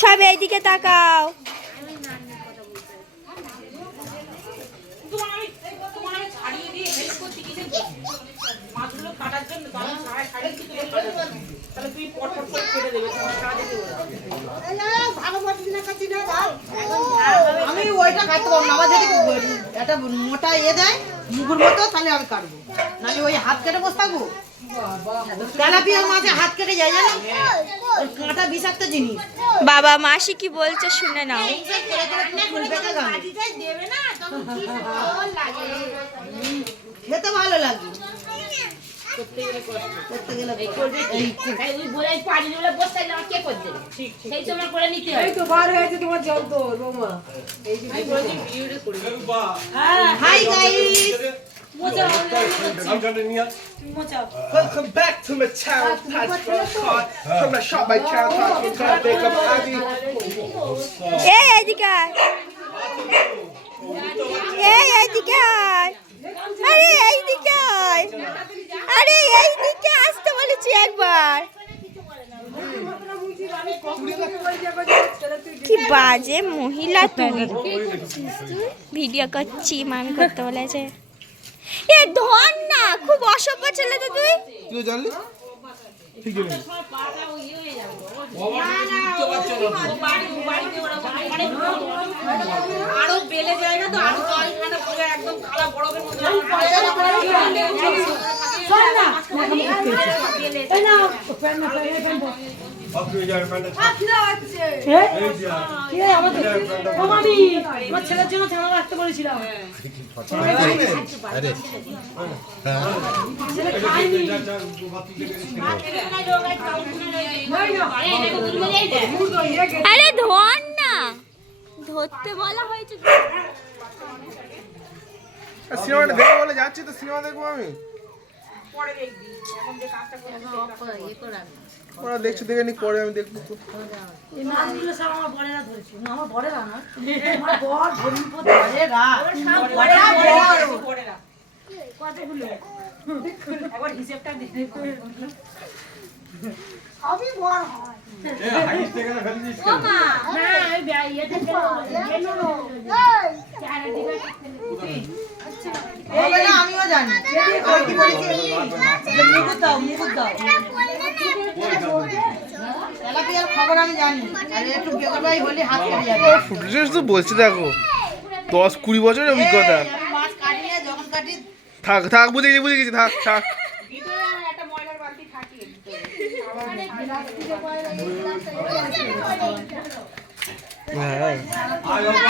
সব এইদিকে তাকাও। আমি ওইটা কাটতে পারবো না, আবার যদি একটা মোটা দেয় মুগুর মতো, তাহলে আমি কাটবো, নাহলে ওই হাত কেটে বসে থাকবো। তেলাপিয়ার মাঝে হাত কেটে যায় জানো, কাঁটা বিষাক্ত জিনিস। বাবা মাসি কি বলছে শুনে নাও। খেতে ভালো লাগে, Welcome back to my channel, from the shop by channel, এই এইদিকে আয়, এই এইদিকে আয়, আরে এইদিকে আয়, আরে এইদিকে আসতে বলেছি একবার। কি বাজে মহিলা তুই। ভিডিও করছি মামি করতে বলেছে। এ ধন না, খুব অসভ্য ছেলে তো তুই। তুই জানলি? ঠিক আছে। আরো বেলে যায় না তো, আরো জলখানা পুরো একদম কালা বরফের মতো। আমার ছেলের জন্য জামা রাখতে বলেছিলাম। আরে ধর না, ধরতে বলা হয়েছে। সিনেমাটা দেখবো বলে যাচ্ছি তো, সিনেমা দেখবো আমি। ওরা দেখছে দেখে নি, পরে আমি দেখবো। এই মাছগুলো সব আমার বড়েরা ধরেছে। না আমার বড়েরা না, আমার বর ভরিপদ বড়েরা। কতগুলো একবার হিসেবটা দেখে সবই বড় হয়। ও মা না এই ইয়েতে কেন চারা দিবা হবে না, আমিও জানি। কি বলেছি মুগুর দাও, মুগুর দাও। তেলাপিয়ার খবর আমি জানি, আর একটু বেগরবাই হলে হাত কেটে যাবে। ফুটেজ তো বলছে, দেখো 10-20 বছরের অভিজ্ঞতা। মাছ কাটিয়ে যখন কাটি থাক থাক, বুঝে গেছি, থাক থাক। একটা ময়লার বালতি থাকে হ্যাঁ।